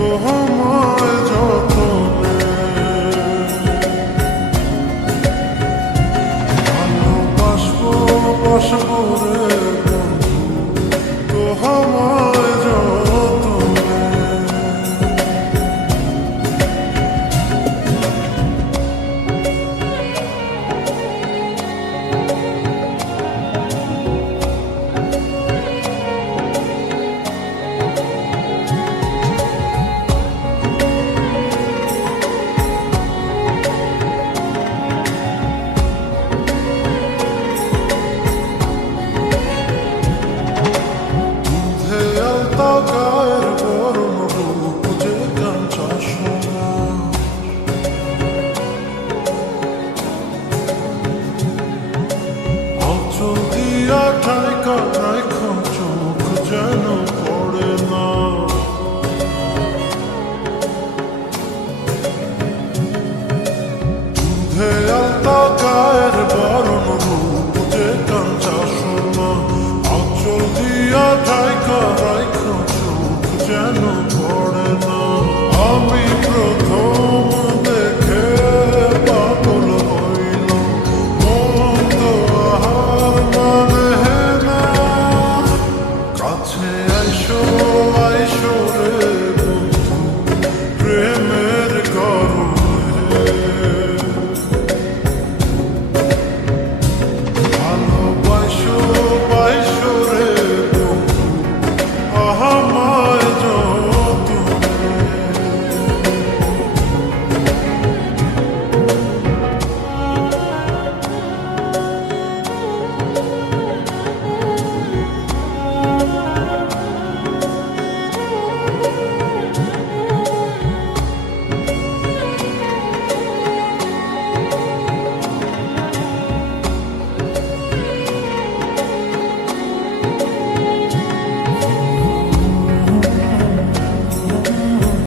so much. চোখ যেন পড়ে না। দুধে আত্মা গায়ের বারণ রূপ যে কাঞ্চা সোনা আচল দিয়া ঢাইকা চোখ যেন পড়ে না। আমি প্রতি to